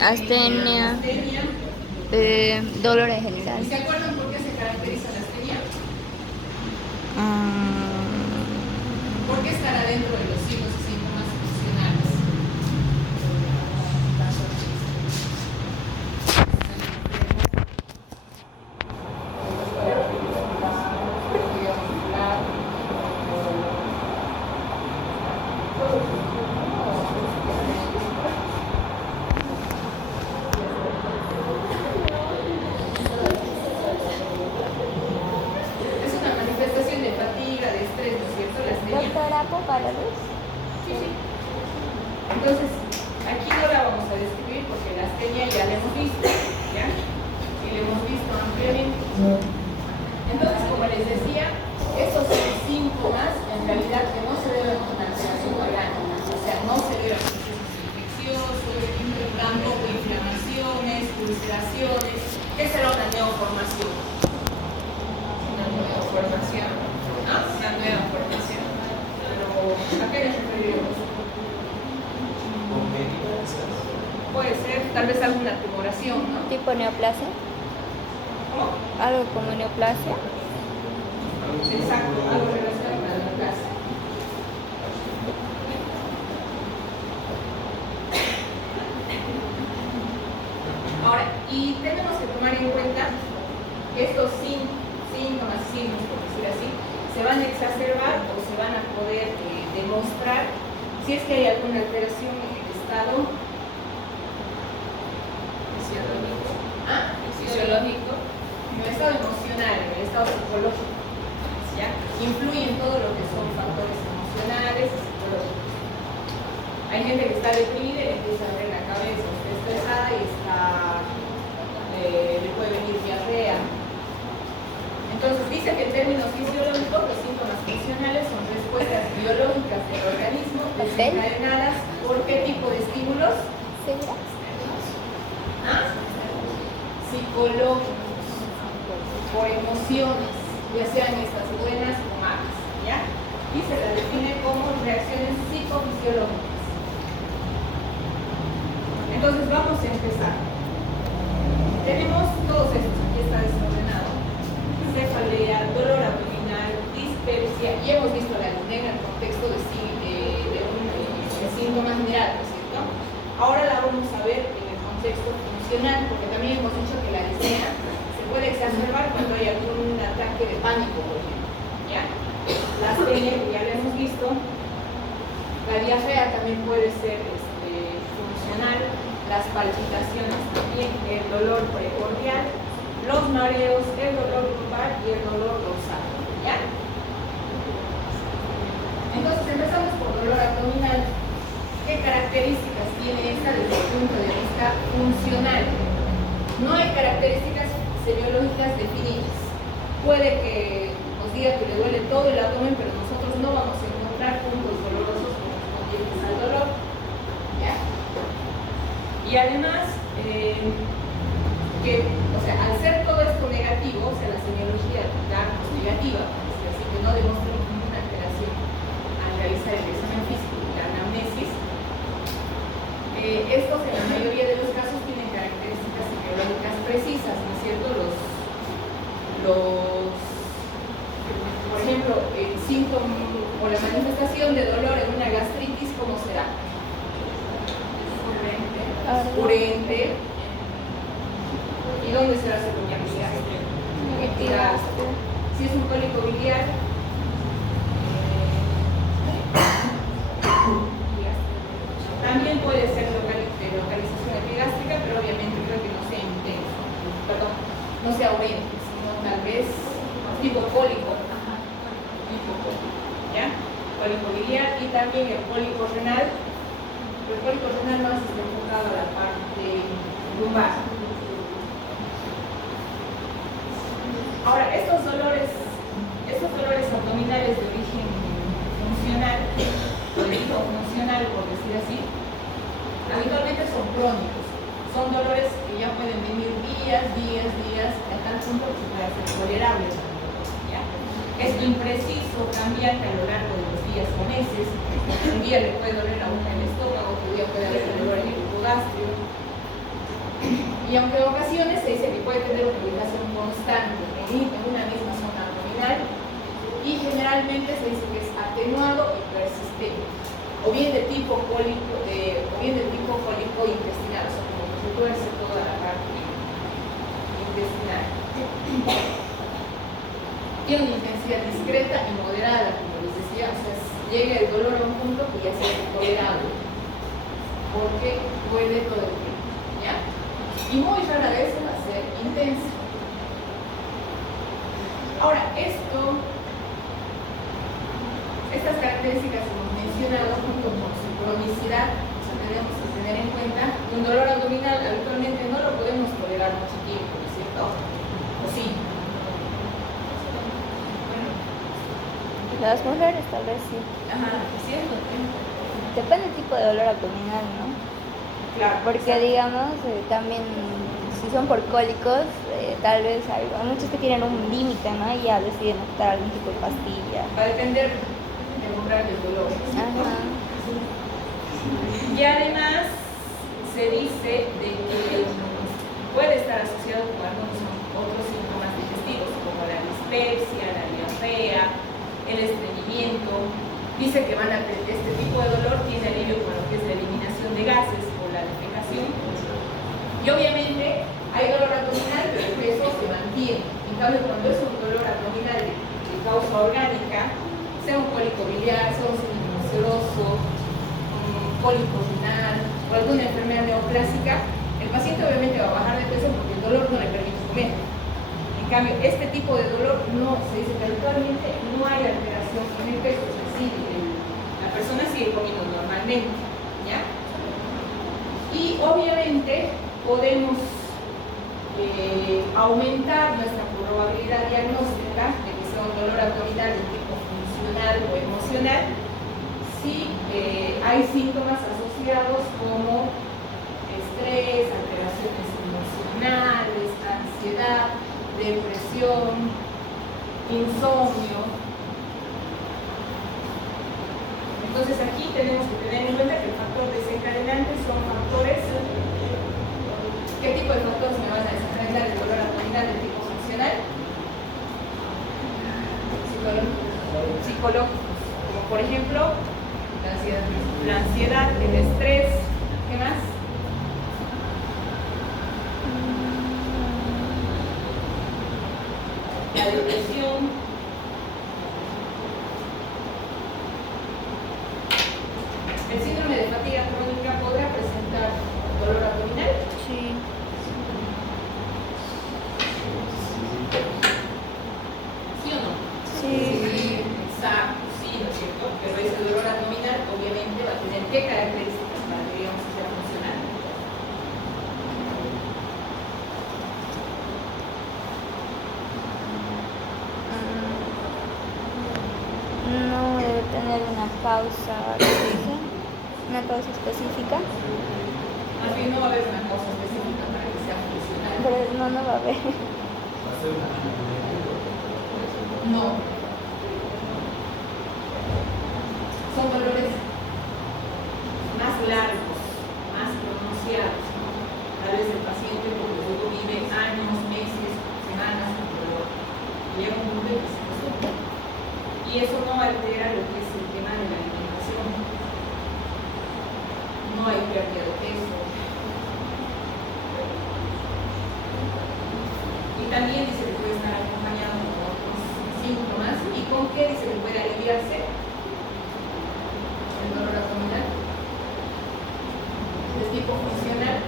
Astenia, astenia. dolor en general. ¿Se acuerdan por qué se caracteriza la astenia? Porque estará dentro de los signos y síntomas funcionales. Es una manifestación de fatiga, de estrés, ¿no es cierto? La astenia. Doctora, ¿poca la luz? Sí, sí. Entonces, aquí no la vamos a describir porque la astenia ya la hemos visto, ¿ya? Y la hemos visto ampliamente. Entonces, como les decía, estos son síntomas en realidad que no se deben a una alteración orgánica, o sea, no se deben a procesos infecciosos, tampoco inflamaciones, ulceraciones. ¿Qué será una neoformación? Una neoformación, ¿no? Una nueva formación. ¿A qué nos referimos? Puede ser tal vez alguna tumoración, ¿no? ¿Tipo neoplasia? ¿Cómo? ¿Algo como neoplasia? Exacto, algo relacionado con la neoplasia. Ahora, y tenemos que tomar en cuenta que estos síntomas, signos, por decir así, se van a exacerbar o se van a poder demostrar si es que hay alguna alteración en el estado fisiológico, en el estado emocional, en el estado psicológico, ¿ya? Influye en todo lo que son factores emocionales y psicológicos. Hay gente que está deprimida y le empieza a doler la cabeza, está estresada y le puede venir diarrea. Entonces dice que en términos fisiológicos los síntomas funcionales son respuestas biológicas del organismo desencadenadas por qué tipo de estímulos psicológicos, por emociones, ya sean estas buenas o malas, ¿ya? Y se las define como reacciones psicofisiológicas. Entonces vamos a empezar. Tenemos todos estos, aquí está desordenado: cefalea, dolor abdominal, dispepsia, y hemos visto la disnea en el contexto de síntoma general, ¿no es cierto? Ahora la vamos a ver en el contexto funcional, porque también hemos dicho que la disnea se puede exacerbar cuando hay algún ataque de pánico, por ejemplo, ¿ya? La astenia, que ya la hemos visto, la diarrea también puede ser funcional, las palpitaciones también, el dolor precordial, los mareos, el dolor lumbar y el dolor dorsal, ¿ya? Entonces empezamos por dolor abdominal. ¿Qué características tiene esta desde el punto de vista funcional? No hay características semiológicas definidas. Puede que nos diga que le duele todo el abdomen, pero nosotros no vamos a encontrar puntos dolorosos correspondientes al dolor, ¿ya? Y además, al ser todo esto negativo, o sea, la semiología darnos negativa, es decir, que no demostremos ninguna alteración al realizar el examen físico y la anamnesis, estos en la mayoría de los casos tienen características semiológicas precisas, ¿no es cierto? Por ejemplo, el síntoma o la manifestación de dolor en una gastritis, ¿cómo será? Urente. ¿Y dónde será su biliar? Si es un cólico biliar, también puede ser de localización epigástrica, pero obviamente creo que no sea intenso, perdón, no sea urente, sino tal vez tipo cólico, ¿ya? Cólico biliar, y también el cólico renal. El cólico renal más está enfocado a la parte lumbar. Ahora, estos dolores abdominales de origen funcional, o de tipo funcional, por decir así, habitualmente son crónicos. Son dolores que ya pueden venir días, a tal punto que para ser tolerables. ¿Ya? Es impreciso, cambiante a lo largo de los días o meses. Un día le puede doler a uno el estómago, otro día puede haber dolor en el hipogastrio. Y aunque en ocasiones se dice que puede tener una ubicación constante en una misma zona abdominal, y generalmente se dice que es atenuado y persistente, o bien de tipo cólico, intestinal, o sea, como que se tuerce toda la parte intestinal. Tiene una intensidad discreta y moderada, como les decía, o sea, llega el dolor a un punto que ya sea tolerable, porque duele todo el tiempo, ¿ya? Y muy rara vez va a ser intensa. Ahora, estas características que hemos mencionado junto con su cronicidad, o sea, tenemos que tener en cuenta que un dolor abdominal habitualmente no lo podemos tolerar mucho tiempo, ¿no es cierto? ¿O sí? Las mujeres tal vez sí. Ajá, ¿cierto? Depende del tipo de dolor abdominal, ¿no? Claro. Porque exacto. digamos, también si son por cólicos, tal vez hay muchos que tienen un límite, ¿no? Y ya deciden optar algún tipo de pastilla. Va a depender del umbral del dolor, ¿no es cierto? Ajá. Y además se dice de que puede estar asociado con algunos otros síntomas digestivos, como la dispepsia, la diarrea, el estreñimiento. Dice que este tipo de dolor tiene alivio con lo que es la eliminación de gases o la defecación. Y obviamente hay dolor abdominal, pero el peso se mantiene. En cambio, cuando es un dolor abdominal de causa orgánica, sea un cólico biliar, sea un síndrome ulceroso, un cólico renal o alguna enfermedad neoplásica, el paciente obviamente va a bajar de peso porque el dolor no le permite comer. En cambio, este tipo de dolor no, se dice que habitualmente no hay alteración en el peso, es decir, la persona sigue comiendo normalmente, ¿ya? Y obviamente podemos aumentar nuestra probabilidad diagnóstica de que sea un dolor abdominal de tipo funcional o emocional si hay síntomas asociados como estrés, alteraciones emocionales, ansiedad, depresión, insomnio. Entonces aquí tenemos que tener en cuenta que el factor desencadenante son factores. ¿Qué tipo de factores me van a desencadenar el dolor abdominal de tipo funcional? Psicológicos, como por ejemplo la ansiedad, el estrés, ¿qué más? La depresión, el síndrome de fatiga crónica podrá presentar dolor abdominal. Sí. ¿Sí o no? Sí. Exacto, sí, ¿no es cierto? Pero ese dolor abdominal obviamente va a tener qué características para que digamos que sea funcional. No debe tener una causa, ¿qué se dice? Una causa específica. Más bien no va a haber una causa específica para que sea funcional. Pero no va a haber. No. Son dolores más largos, más pronunciados. Tal vez el paciente porque luego vive años, meses, semanas con dolor. Y llega un punto en que se resuelve. Y eso no altera lo que es el tema de la alimentación. No hay pérdida de peso. Y también dice que puede estar acompañado con otros síntomas. ¿Y con qué dice que puede aliviarse? El dolor abdominal. De tipo funcional.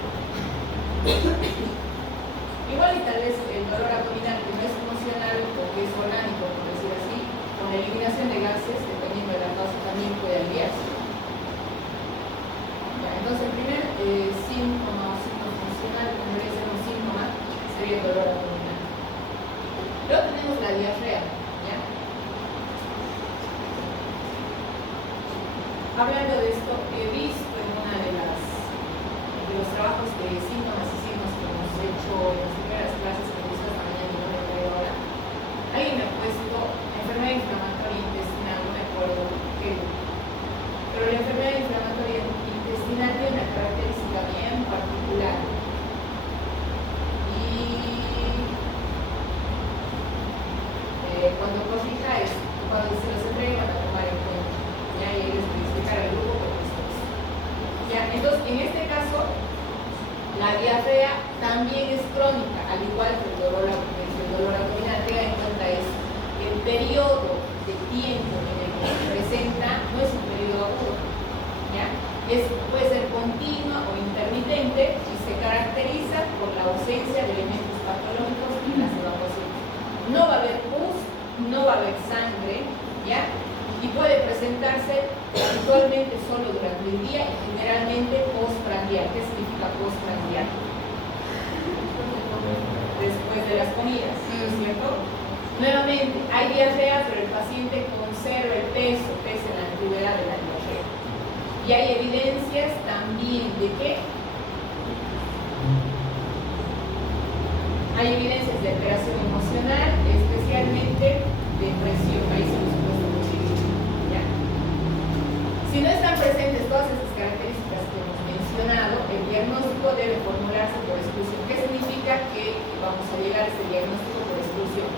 Igual y tal vez el dolor abdominal que no es funcional o que es orgánico, por decir así, con la eliminación de gases, dependiendo de la causa, también puede aliviarse. Ya, entonces el primer síntoma o síntoma funcional, que debería ser un síntoma, sería el dolor abdominal. Luego tenemos la diarrea, ¿ya? Hablando de esto, he visto en una de los trabajos de síntomas y signos que hemos hecho en las primeras clases que hizo esta mañana y no me acuerdo ahora, alguien me ha puesto enfermedad inflamatoria intestinal, no me acuerdo qué, pero la enfermedad inflamatoria intestinal tiene una característica bien particular, tiempo en el que se presenta no es un periodo agudo, ¿ya? Puede ser continua o intermitente y se caracteriza por la ausencia de elementos patológicos en las evacuaciones. No va a haber pus, no va a haber sangre, ¿ya? Y puede presentarse habitualmente solo durante el día y generalmente postprandial. ¿Qué significa postprandial? Después de las comidas, ¿no es cierto? Nuevamente, hay diarrea, pero el paciente conserva el peso, pese a la antigüedad de la diarrea. Y hay evidencias también de que hay evidencias de alteración emocional, especialmente depresión. Ahí se nos puede muchísimo, ¿ya? Si no están presentes todas estas características que hemos mencionado, el diagnóstico debe formularse por exclusión. ¿Qué significa que vamos a llegar a este diagnóstico por exclusión?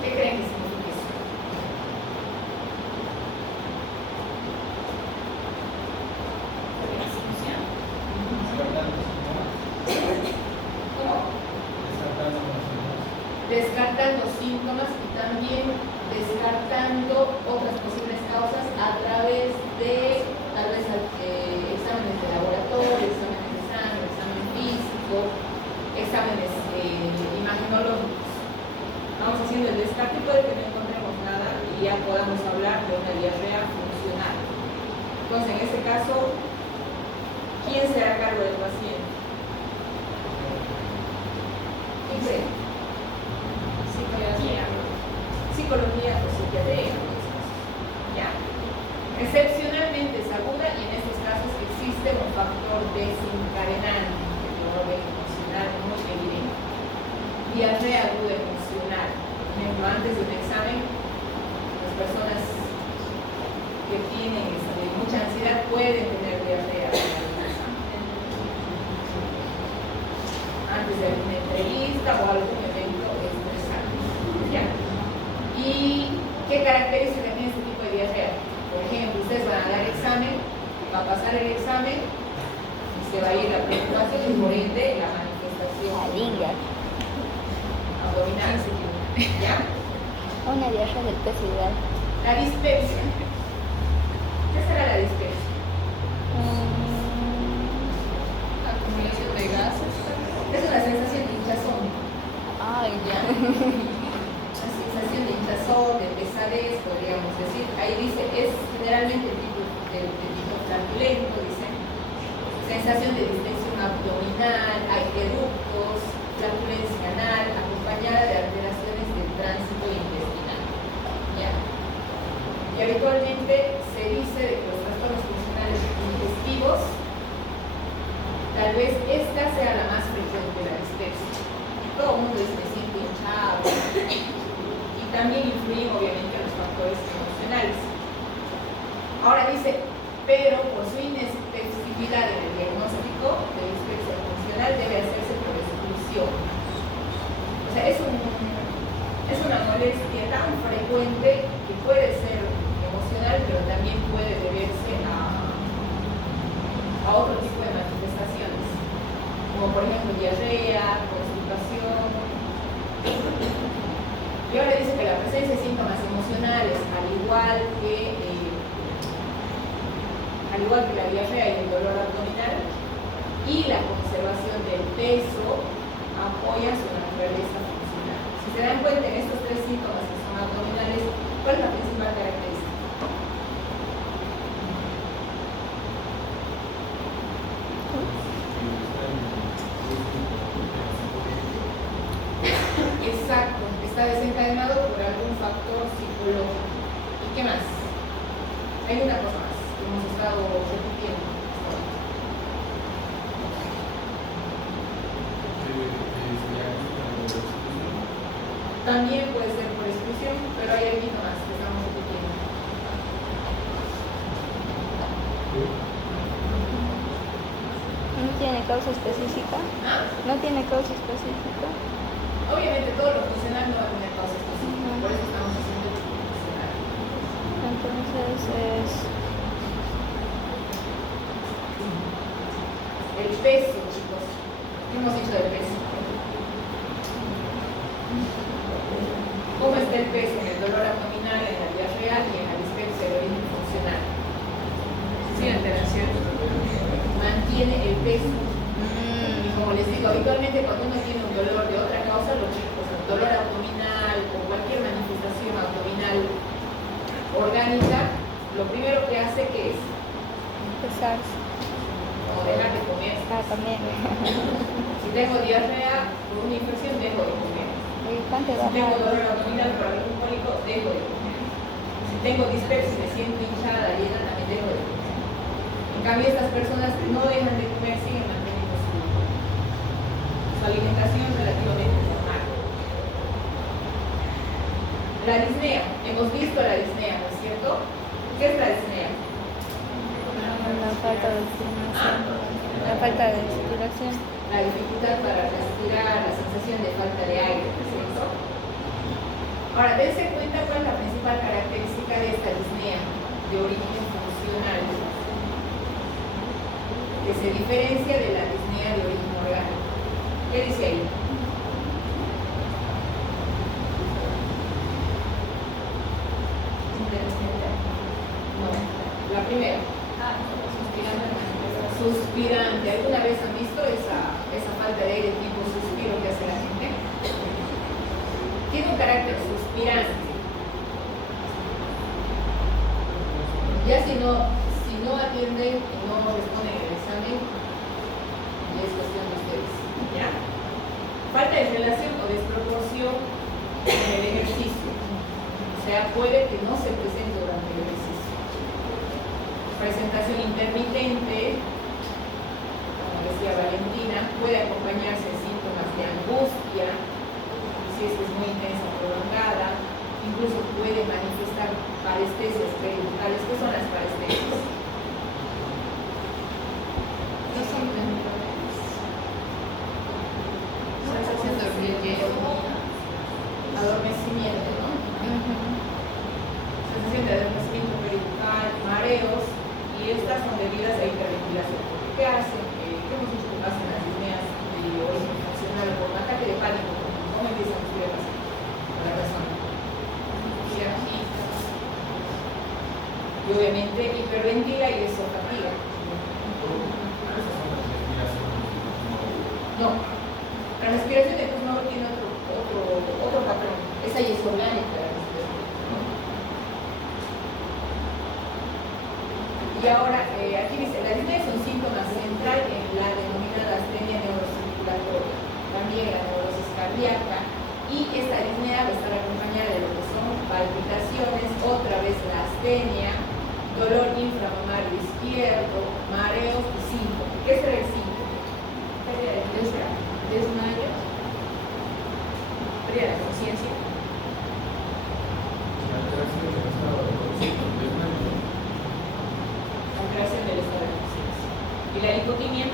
¿Qué creen que significa eso? ¿Exclusión? ¿Cómo? Descartando síntomas y también descartando otras posibles causas a través de tal vez exámenes de laboratorio, exámenes de sangre, examen físico, exámenes imagenológicos. Vamos haciendo el descarte y puede que no encontremos nada y ya podamos hablar de una diarrea funcional. Entonces, en este caso, ¿quién se hará cargo del paciente? ¿Quién cree? Psicología o psiquiatría, ¿ya? Excepcionalmente es aguda y en estos casos existe un factor desencadenante del dolor emocional muy evidente. Diarrea aguda emocional. Por ejemplo, antes de un examen, las personas que tienen mucha ansiedad pueden tener diarrea. Antes de una entrevista o algún evento estresante, ¿ya? ¿Y qué características tiene este tipo de diarrea? Por ejemplo, ustedes van a dar examen, va a pasar el examen y se va a ir la preocupación y por ende la manifestación abdominal, ¿ya? Una diarrea del peso ideal. La dispepsia. ¿Qué será la dispepsia? Acumulación de gases. Es una sensación de hinchazón. Ay, ¿Ya? La sensación de hinchazón, de pesadez, podríamos decir. Ahí dice, es generalmente el tipo flatulento, dice. Sensación de distensión abdominal, hay eructos, flatulencia anal, acompañada de alteraciones del tránsito intestinal. ¿Ya? Y habitualmente se dice de que los trastornos funcionales digestivos, tal vez esta sea la más frecuente, la dispepsia. Todo el mundo dice, me siento hinchado. Y también influyen obviamente los factores emocionales. Ahora dice, pero por su inespecificidad en el diagnóstico de dispepsia funcional debe hacerse por exclusión. O sea, es una molestia tan frecuente que puede ser emocional, pero también puede deberse a otro tipo de manifestaciones, como por ejemplo diarrea, constipación. Y ahora dice que la presencia de síntomas emocionales, al igual que la diarrea y el dolor abdominal, y la conservación del peso, apoyan su naturaleza funcional. Si se dan cuenta en estos tres síntomas que son abdominales, ¿cuál es la principal característica? Exacto, está desencadenado por algún factor psicológico. ¿Y qué más? Hay una cosa más que hemos estado repitiendo. También puede ser por exclusión, pero hay algo más que estamos repitiendo. ¿No tiene causa específica? ¿Ah? ¿No tiene causa específica? Obviamente todo lo funcional no va a tener causa específica, por eso estamos haciendo el funcional. Entonces es... El peso, chicos. ¿Qué hemos dicho del peso? está el peso en el dolor abdominal, en la diarrea y en la dispepsia de origen funcional. Sin alteración. Mantiene el peso. Y como les digo, habitualmente cuando uno tiene un dolor de otra causa, dolor abdominal o cualquier manifestación abdominal orgánica, lo primero que hace que es Pesarse. como dejar de comer. También. Si tengo diarrea por una infección, dejo de comer. ¿Cuánto Si tengo dolor abdominal por algún cólico, dejo de comer. Si tengo dispepsia y me siento hinchada, llena, también dejo de comer. En cambio, estas personas no dejan de comer, siguen manteniendo su alimentación relativamente normal. La disnea, hemos visto la disnea, ¿no es cierto? ¿Qué es la disnea? La falta de oxigenación. La falta de circulación. La dificultad para respirar, la sensación de falta de aire, ¿no es cierto? Ahora, dense cuenta cuál es la principal característica de esta disnea de origen funcional, que se diferencia de la disnea de origen orgánico. ¿Qué dice ahí? No, la primera. Suspirante. ¿Alguna vez han visto esa falta de aire tipo suspiro que hace la gente? Tiene un carácter suspirante. Ya si no atienden y no responden el examen, ya es cuestión de ustedes. ¿Ya? Falta de relación o desproporción en el ejercicio. O sea, puede que no se presente durante el ejercicio. Presentación intermitente, como decía Valentina, puede acompañarse de síntomas de angustia, si es que es muy intensa o prolongada, incluso puede manifestar parestesias peribucales. ¿Qué son las parestesias? No son sensación de adormecimiento, ¿no? Sensación de adormecimiento peribucal, mareos, y estas son debidas a hiperventilación. ¿Qué hacen? ¿Qué hemos dicho que pasa en las disneas de origen funcional por un ataque de pánico? ¿Cómo empiezan a sufrir por la razón? Y obviamente hiperventila y desofatiga. No, la respiración de Kuznauer tiene otro patrón. Esa ya es orgánica la respiración. Y ahora, aquí dice, la disnea es un síntoma central en la denominada astenia neurocirculatoria, también la neurosis cardíaca, y esta disnea va a estar acompañada de lo que son palpitaciones, otra vez la astenia, dolor inframamario izquierdo, mareos y síntoma. ¿Qué será el síntoma? Pérdida de desmayo, pérdida de conciencia. Alteración del estado de conciencia. ¿Y la hipotimia?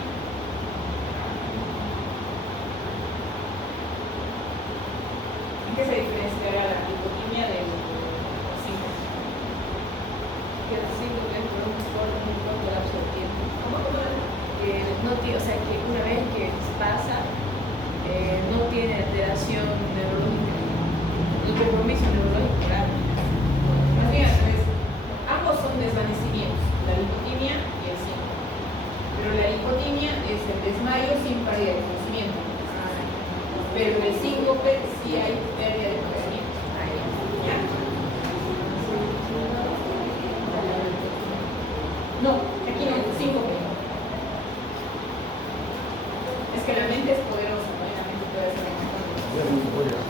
¿En qué se diferenciará la hipotimia del síntoma? que el síndrome es por un corto lapso de tiempo. ¿Cómo? Que no tiene, o sea, que una vez que pasa, no tiene alteración neurológica, el compromiso neurológico grave. Más bien, pues, ambos son desvanecimientos, la hipotimia y el síntoma. Pero la hipotimia es el desmayo sin pérdida de conocimiento. Pero en el síncope sí hay pérdida de conocimiento. ¿Ya? No, aquí no, síncope. Es que la mente es poderosa, ¿no? Y la mente puede hacer un montón de cosas.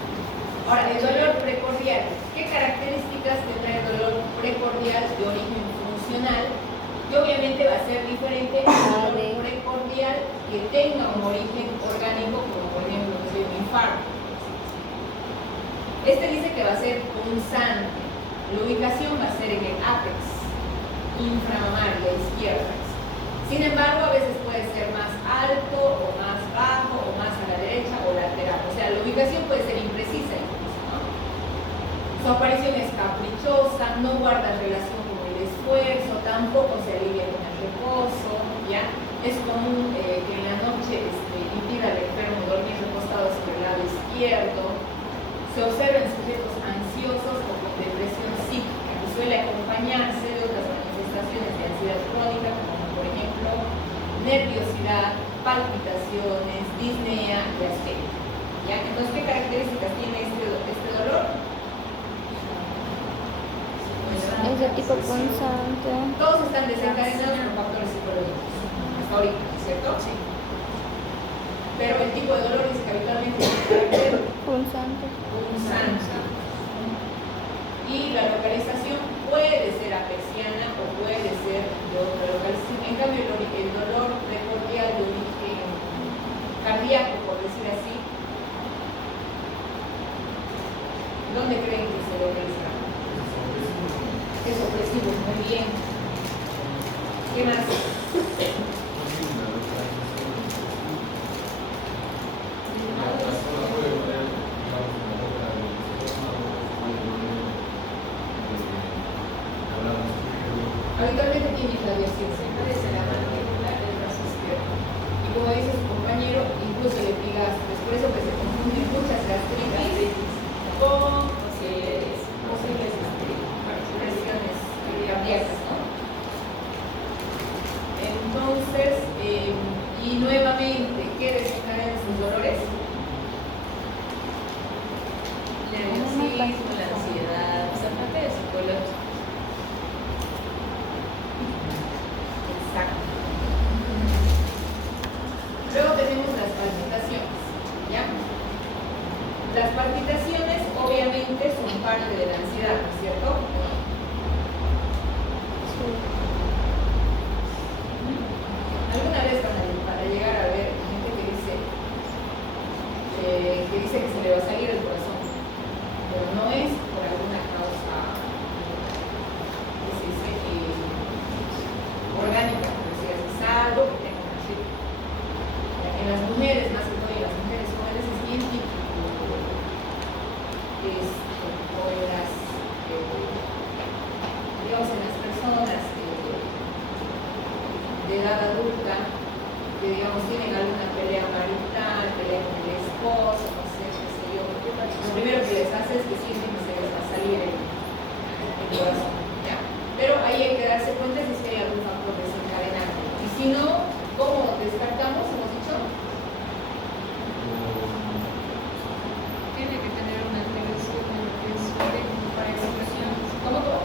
Ahora, el dolor precordial. ¿Qué características tendrá el dolor precordial de origen funcional? Y obviamente va a ser diferente al dolor precordial que tenga un origen orgánico, como por ejemplo un infarto. Este dice que va a ser punzante. La ubicación va a ser en el ápex inframamario izquierda. Sin embargo, a veces puede ser más alto o más bajo o más a la derecha o lateral. O sea, la ubicación puede ser imprecisa incluso, ¿no? Su aparición es caprichosa, no guarda relación con el esfuerzo, tampoco se alivia con el reposo, ¿ya? Es común que en la noche impida al enfermo dormir recostado sobre el lado izquierdo. Se observan sujetos ansiosos de tipo punzante. Todos están desencadenados por factores psicológicos, hasta ahorita, ¿cierto? Sí. Pero el tipo de dolor dice que habitualmente es de carácter Punzante. punzante. Y la localización puede ser apresiana o puede ser de otra localización. En cambio, el dolor precordial de origen cardíaco, por decir así, ¿dónde creen que se localiza? Es opresivo, muy bien. ¿Qué más? Habitualmente tiene irradiación, siempre desde la mandíbula del brazo izquierdo. Y como dice su compañero, incluso el epigastrio. Es por eso que se confunden muchas gastritis con posibles presiones cardíacas, ¿no? Entonces, y nuevamente, ¿qué desencadenan sus dolores? Nerviosismo, la ansiedad, o sea, parte de psicológico. Exacto. Luego tenemos las palpitaciones, ¿ya? Las palpitaciones obviamente son parte de la ansiedad, ¿no es cierto? ¿Alguna vez para llegar a ver gente que dice que se le va a salir el corazón? Pero no es por alguna causa, que se dice, orgánica, por decir así, es algo que tenga una chip. En las mujeres, más que todo, y en las mujeres jóvenes es bien típico, o en las, digamos, en las personas de edad adulta, que digamos tienen alguna pelea marital, pelea con el esposo, no sé, qué sé yo, lo primero que les hace es que sienten que se les va a salir el corazón, ¿ya? Pero ahí hay que darse cuenta si es que hay algún factor desencadenante. Y si no, ¿cómo descartamos? Hemos dicho. Tiene que tener una alteración en lo que es para exclusión. ¿Cómo?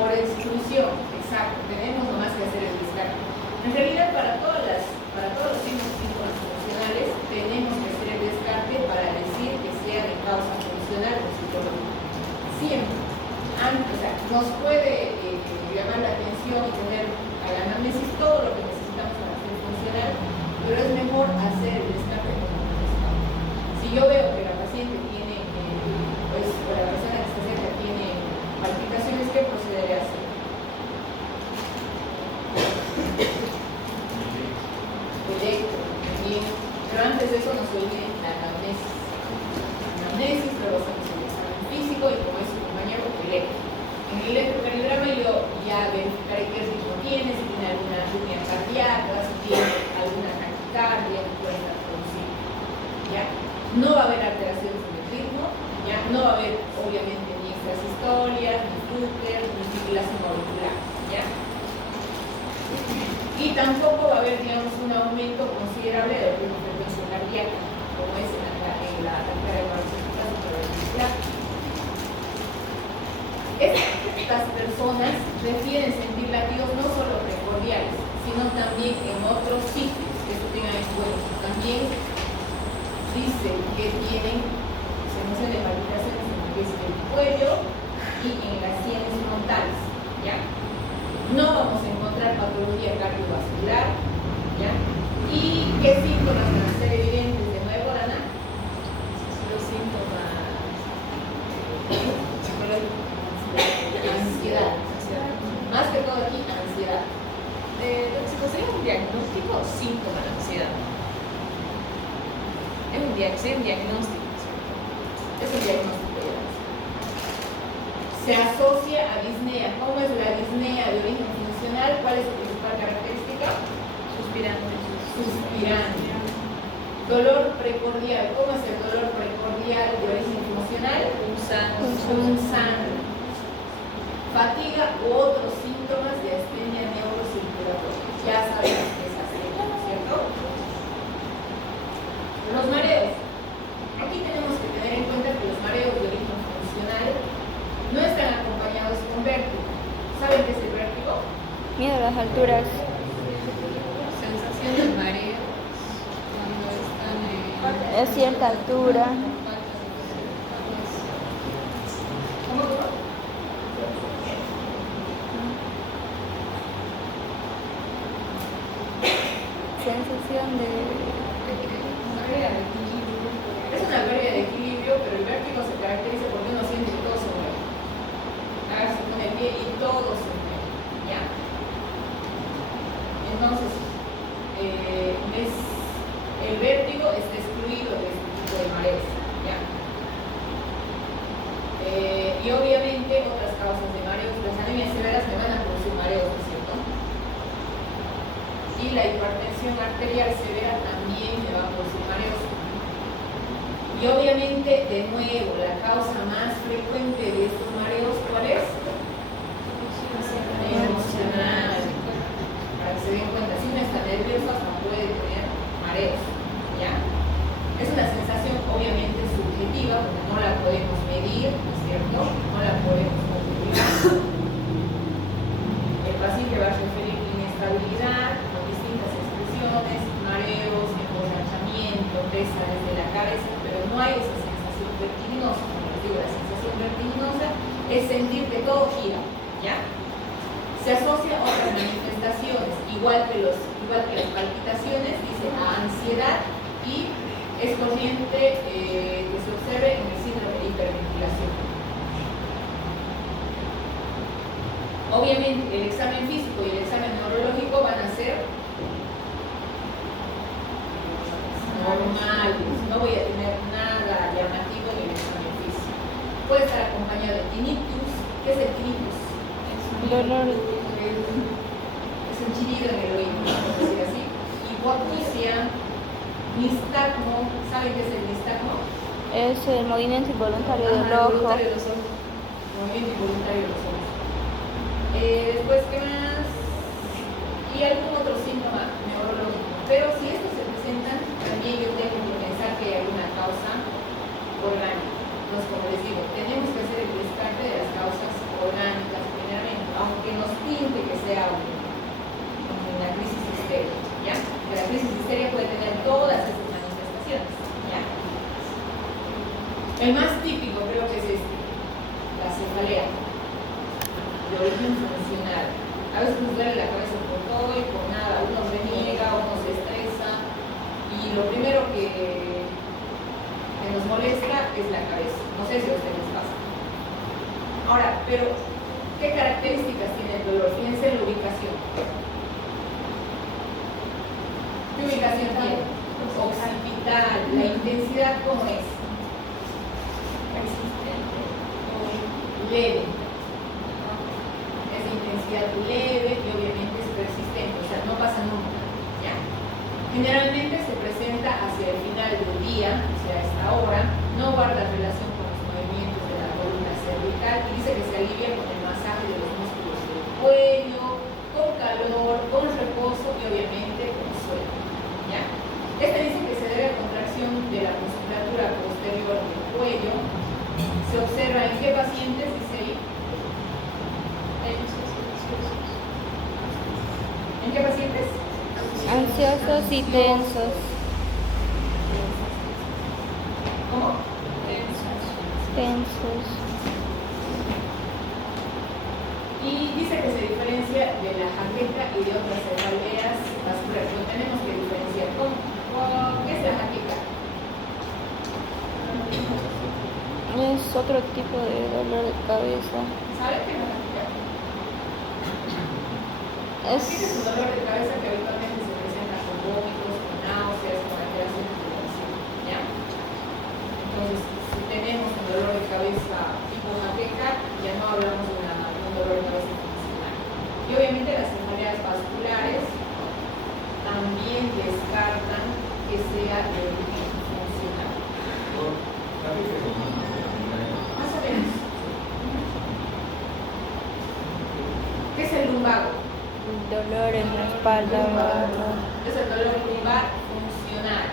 Por exclusión, exacto. Tenemos nomás que hacer el descarte. En realidad, para todos los signos funcionales, tenemos que hacer el descarte para decir que sea de causa funcional o psicológica. Siempre. O sea, nos puede llamar la atención y tener a la anamnesis todo lo que necesitamos para hacer funcional, pero es mejor hacer el descarte como un descarte. Si yo veo que la paciente tiene, pues, o la persona que está cerca tiene palpitaciones, ¿qué procederé a hacer? Electro, bien. Pero antes de eso no se olviden la anamnesis. Anamnesis, luego hacemos el examen físico y como es su compañero, electro. En el electrocardiograma yo ya verificaré qué ritmo tiene, si tiene alguna arritmia cardíaca, si tiene alguna taquicardia que puede estar produciendo. ¿Ya? No va a haber alteraciones en el ritmo, ¿ya? No va a haber obviamente ni extrasistolias, ni flúter, ni fibrilación auricular, ¿ya? Y tampoco va a haber, digamos, un aumento considerable de la frecuencia cardíaca, como es en la taquicardia auricular. Estas personas prefieren sentir latidos no solo precordiales, sino también en otros sitios, que esto tengan en cuenta. También dice que tienen sensación de palpitaciones en lo que es el cuello y en las sienes frontales, ¿ya? No vamos a encontrar patología cardiovascular, ¿ya? ¿Y qué síntomas van a ser evidentes de nuevo, Ana? Los síntomas Ansiedad. Más que todo aquí, ansiedad. ¿Sería un diagnóstico o síntoma de ansiedad? Es un diagnóstico. Es un diagnóstico de ansiedad. Se asocia a disnea. ¿Cómo es la disnea de origen funcional? ¿Cuál es su principal característica? Suspirante. Suspirante. Dolor precordial. ¿Cómo es el dolor precordial de origen funcional? Punzante. Fatiga u otros síntomas de astenia neurocirculatoria. Ya sabemos que es astenia, ¿no es cierto? Los mareos. Aquí tenemos que tener en cuenta que los mareos de origen funcional no están acompañados alturas. Sensación de mareo cuando están A cierta altura. Sensación de... Es una pérdida de equilibrio, pero el vértigo se caracteriza porque uno siente que todo se mueve. Ahora se pone el pie y todo se mueve. ¿Ya? Entonces, el vértigo está excluido de este tipo de mareos. ¿Ya? Y obviamente otras causas de mareos, las anemias severas me van a producir mareos, ¿no es cierto? Y la hipertensión arterial severa también me va a producir mareos. Y obviamente, de nuevo, la causa más frecuente de estos mareos, ¿cuál es? Emocional. Para que se den cuenta, si uno está nervioso, hasta puede tener mareos. ¿Ya? Es una sensación obviamente subjetiva, porque no la podemos medir, ¿no es cierto? No la podemos multiplicar. El paciente va a referir inestabilidad con distintas expresiones, mareos, emborrachamiento, pesadez de la cabeza, pero no hay esa sensación vertiginosa. Como les digo, la sensación vertiginosa es sentir que todo gira, ¿ya? Se asocia a otras manifestaciones, igual que las palpitaciones, dice a ansiedad, y es corriente que se observe en el síndrome de hiperventilación. Obviamente el examen físico y el examen neurológico van a ser normales, no voy a tener nada llamativo en el examen físico. Puede estar acompañado de tinnitus. ¿Qué es el tinnitus? Dolor. Es un chillido en el oído, por decir así. Hipoacusia, nistagmo. ¿Saben qué es el nistagmo? Es el movimiento involuntario del ojo. Involuntario de los ojos. Movimiento involuntario de los ojos. Después, ¿qué más? Y algún otro síntoma neurológico. Pero si estos se presentan, también yo tengo que pensar que hay alguna causa orgánica. Entonces, como les digo, tenemos que hacer el descarte de las causas orgánicas primeramente, aunque nos pinte que sea una crisis histérica, ¿ya? Que la crisis histérica puede tener todas estas manifestaciones, ¿ya? El más típico creo que es la cefalea, de origen funcional. A veces nos duele la cabeza por todo y por nada, uno reniega, uno se estresa, y lo primero que nos molesta es la cabeza. No sé si a ustedes les pasa. Ahora, pero, ¿qué características tiene el dolor? Fíjense en la ubicación. ¿Qué ubicación tiene? Occipital. La intensidad, ¿cómo es? Leve. Es de intensidad leve y obviamente es persistente, o sea, no pasa nunca. ¿Ya? Generalmente se presenta hacia el final del día, o sea, a esta hora, no guarda relación con los movimientos de la columna cervical y dice que se alivia con el masaje de los músculos del cuello, con calor, con reposo y obviamente con sueño. ¿Ya? Este dice que se debe a contracción de la musculatura posterior del cuello. Se observa en qué pacientes, dice ahí. ¿En qué pacientes? Ansiosos y tensos. ¿Cómo? Tensos. Y dice que se diferencia de la jaqueca y de otras cefaleas vasculares. Lo tenemos que diferenciar. ¿Qué es la jaqueca? Es otro tipo de dolor de cabeza. ¿Saben qué es la jaqueca? Es Este es un dolor de cabeza que habitualmente se presenta con vómitos, con náuseas, con alteraciones de presión, ¿ya? Entonces, si tenemos un dolor de cabeza tipo jaqueca, ya no hablamos de un dolor de cabeza funcional. Y obviamente las cefaleas vasculares también descartan que sea de origen funcional. Más o menos. ¿Qué es el lumbago? dolor en la espalda. Es el dolor lumbar funcional.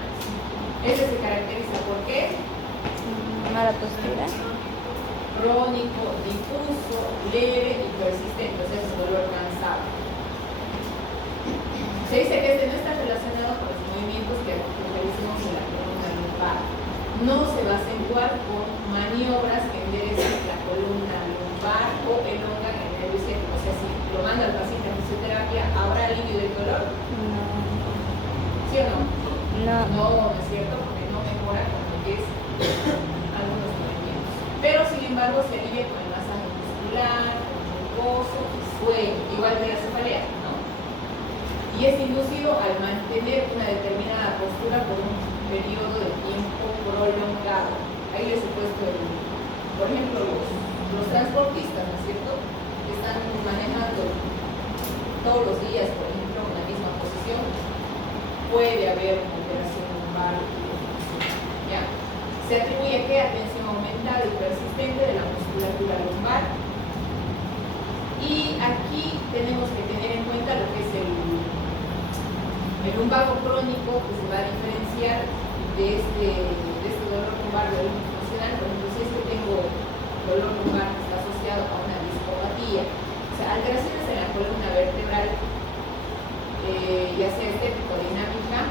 Ese se caracteriza por qué? Mala postura. Crónico, difuso, leve y persistente. O sea, es un dolor cansado. Se dice que este no está relacionado con los movimientos que realicemos en la columna lumbar. No se va a acentuar con maniobras que enderecen la columna lumbar o elongan el nervio ciático. O sea, si lo manda al paciente a fisioterapia, ¿habrá alivio del dolor? No. ¿Sí o no? No. No, no es cierto, porque no mejora con lo que es algunos movimientos. Pero sin embargo se alivia con el masaje muscular, con el reposo y sueño, igual que la cefalea, ¿no? Y es inducido al mantener una determinada postura por un periodo de tiempo prolongado. Ahí les he puesto, por ejemplo, los transportistas, ¿no es cierto? Que están manejando todos los días, por ejemplo, en la misma posición, puede haber una alteración lumbar. ¿Ya? Se atribuye a qué atención aumentada y persistente de la musculatura lumbar. Y aquí tenemos que tener en cuenta lo que es el lumbago crónico, que se va a diferenciar de este dolor lumbar del funcional. Por ejemplo, si es que tengo dolor lumbar que está asociado a una discopatía, o sea, alteraciones en la columna vertebral, ya sea estética o dinámica,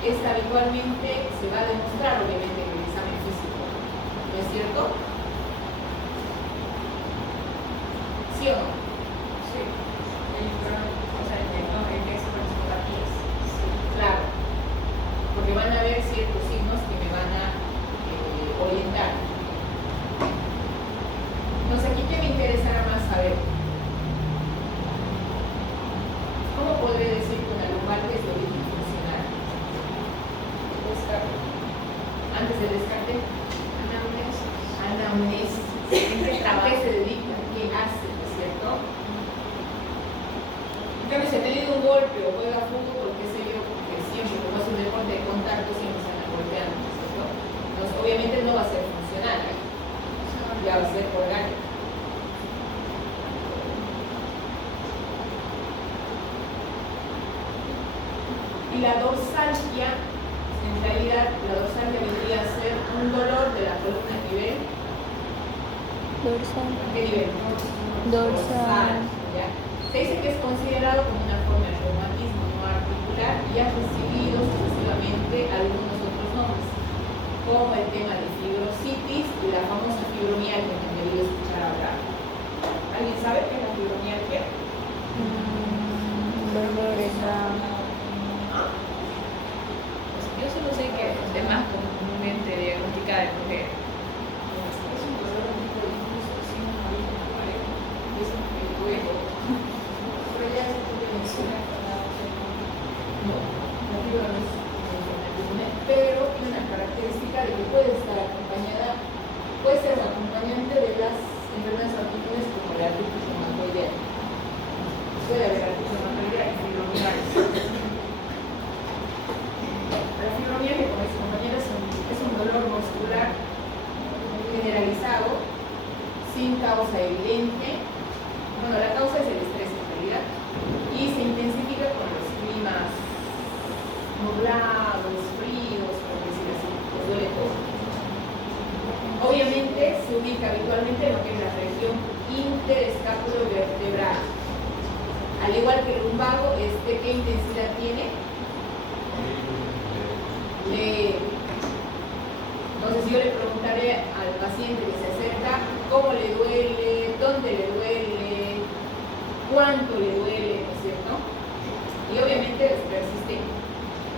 esta habitualmente se va a demostrar obviamente en el examen físico, ¿no es cierto? ¿Sí o no? Sí. O sea, en exopatías. Claro, porque van a haber ciertos signos que me van a orientar. Entonces, aquí que me interesará más saber, ¿cómo podré decir que una lumbar es de origen funcional? Descarte. Antes del descarte, Anamnesis. anamnesis. ¿A qué se dedica? ¿Qué hace? ¿No es cierto? En cambio, si ha tenido un golpe o juega fútbol, qué sé yo, porque siempre, como es un deporte de contacto, siempre se van golpeando, ¿no es cierto? Entonces, obviamente no va a ser funcional, ya va a ser orgánico. Y la dorsalgia, en realidad, la dorsalgia vendría a ser un dolor de la columna a nivel. Dorsal. ¿A qué nivel? Dorsal. ¿Ya? Se dice que es considerado como una forma de reumatismo no articular y ha recibido sucesivamente algunos otros nombres, como el tema de fibrositis y la famosa fibromialgia que han debido escuchar hablar. ¿Alguien sabe qué es la fibromialgia? Dolores. Yo solo sé que es más comúnmente diagnosticada en mujeres. Es un dolor un poco difuso, sin una vida pareja. Es un huevo. Pero ya se puede mencionar no, la fibra no es pero tiene una característica de que puede estar acompañada, puede ser un acompañante de las enfermedades autoinmunes como la artritis reumatoidea. Puede haber artritis reumatoidea y fibromialgia. La fibromialgia, como dice compañera, es un dolor muscular generalizado, sin causa evidente. Bueno, la causa es el estrés en realidad, y se intensifica con los climas nublados, fríos, por decir así, pues duele todo. Obviamente se ubica habitualmente en lo que es la región interescapulovertebral. Al igual que el lumbago, ¿qué intensidad tiene? Entonces yo le preguntaré al paciente que se acerca cómo le duele, dónde le duele, cuánto le duele, ¿no es cierto? Y obviamente es persistente.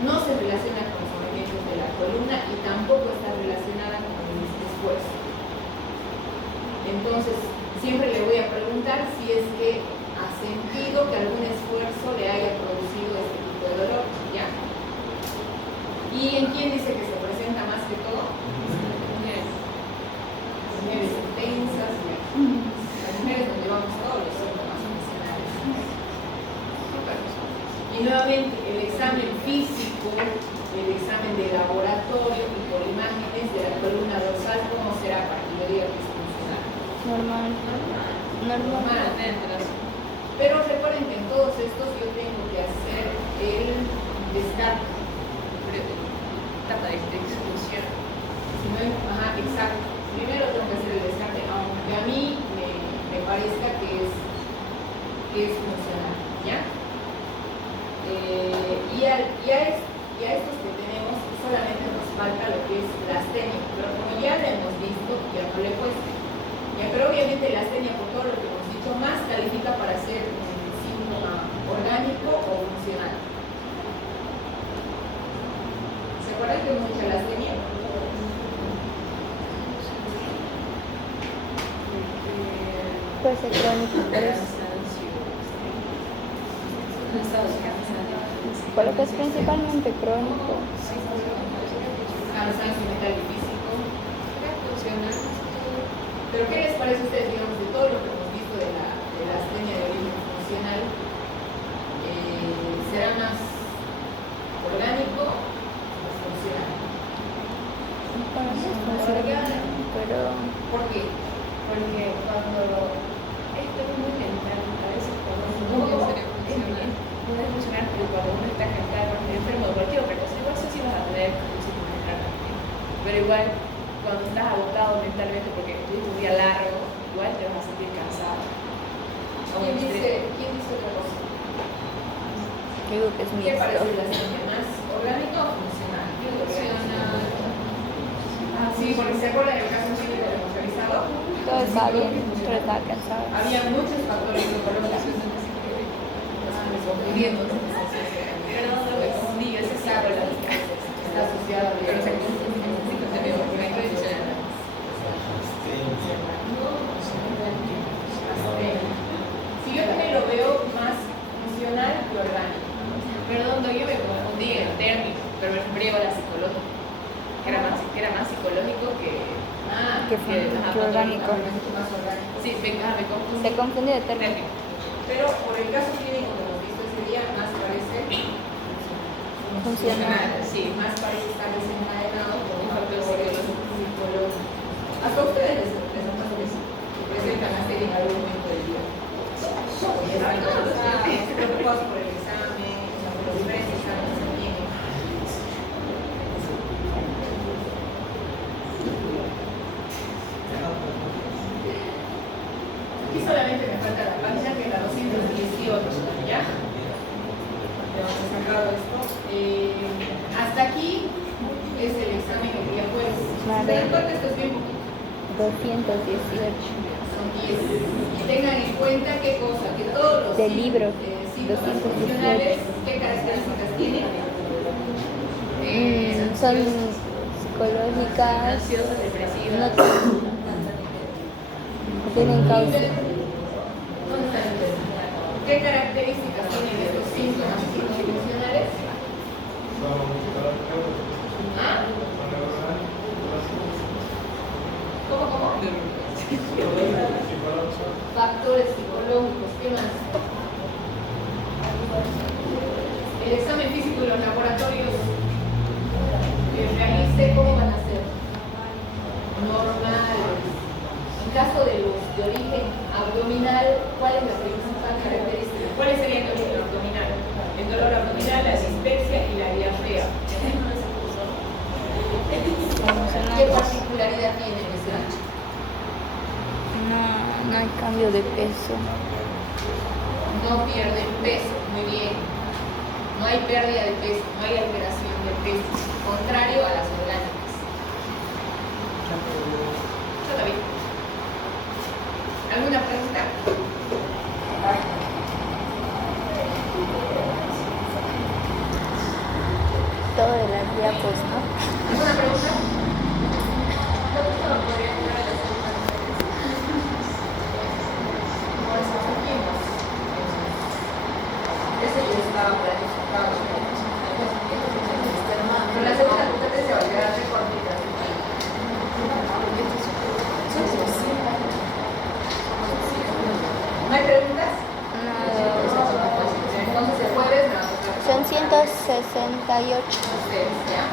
No se relaciona con los movimientos de la columna y tampoco está relacionada con el esfuerzo. Entonces, siempre le voy a preguntar si es que ha sentido que algún esfuerzo le haya producido este tipo de dolor, ¿ya? ¿Y en quién dice que se presenta más que todo? Mujeres. Mujeres intensas, las mujeres donde vamos todos los síntomas funcionales. Y nuevamente, el examen físico, el examen de laboratorio y por imágenes de la columna dorsal, ¿cómo será para que yo diga que es funcional? Normal. Normal. Pero recuerden que en todos estos yo tengo que hacer el descarte. Etapa de exclusión. Si no, exacto. Primero tengo que hacer el descarte, aunque a mí me parezca que es funcional, ¿ya? Y a estos que tenemos solamente nos falta lo que es la astenia, pero como ya lo hemos visto, ya no le cuesta. Ya, pero obviamente la astenia, por todo lo que hemos dicho, más califica para ser un síntoma orgánico o funcional. ¿Se acuerdan que hemos dicho la astenia? Puede ser crónico, pero por lo que es principalmente crónico. Cansancio mental y físico. Pero ¿qué les parece a ustedes, digamos, de todo lo que hemos visto de la astenia de origen funcional? ¿Será más orgánico o funcional? Para mí es funcional, pero ¿Por qué? Porque cuando esto es muy mental, a veces cuando ¿Cómo? uno no es funcional, pero cuando uno está enfermo de cualquier otra cosa, igual sí vas a tener un síntoma mental. Pero igual, cuando estás agotado mentalmente porque tuviste un día largo, igual te vas a sentir cansado. ¿Quién dice otra cosa? digo que es ¿Qué mixto. parece la astenia? ¿Más orgánico o funcional? Yo digo Funcional. Sí, porque se acuerdan del caso chino que lo hemos revisado. Todo está bien, pero está cansado. Había muchos factores psicológicos. Confundiendo. Pero no lo confundí, ese es Claro, psicológico. está asociado a Pero se confunde también porque no hay funcional. Si yo también lo veo más funcional que orgánico. Perdón, no, yo me confundí en el término, pero me refería a la psicológica. Que era más psicológico que Que orgánico. Más orgánico. Sí, me confundí. Se confunde de término. Término. Pero por el caso clínico que hemos visto ese día, más parece Funcional. Sí, más parece estar desencadenado por un factor Psicológico. psicológico. Hasta ustedes les han pasado eso, que presentan hacer en algún momento del día. Están cansados, preocupados por el examen, por los diferentes exámenes que tienen. Aquí solamente me falta la página que es la 218, ¿ya? Ya hemos sacado esto. Hasta aquí es el examen del día jueves. Vale. ¿Se dan cuenta? Esto es bien poquito. 218. Son 10. Y tengan en cuenta qué cosa, que todos los Del libro, síntomas 218. funcionales, ¿qué características tienen? Son psicológicas, Ansiosas, depresivas. no tienen causa. ¿Dónde están ustedes? ¿Qué características tienen estos síntomas psicoemocionales? ¿Ah? ¿Cómo? Factores psicológicos, ¿qué más? El examen físico y los laboratorios que realice, ¿cómo van a ser? Normales. En caso de los de origen abdominal, ¿cuál es la principal característica? ¿Cuáles serían los de origen abdominal? El dolor abdominal, la dispepsia y la diarrea. ¿Qué particularidad tiene ese ancho? No hay cambio de peso. No pierden peso, muy bien. No hay pérdida de peso, no hay alteración de peso, contrario a las orgánicas. Todo bien. ¿Alguna pregunta? Todo de las diapos, ¿no? ¿Alguna pregunta? Ese yo estaba planificado. Pero la segunda parte se va a quedar recortita. ¿No hay preguntas? No, Entonces el jueves nada más. son 168. Ustedes, ¿ya?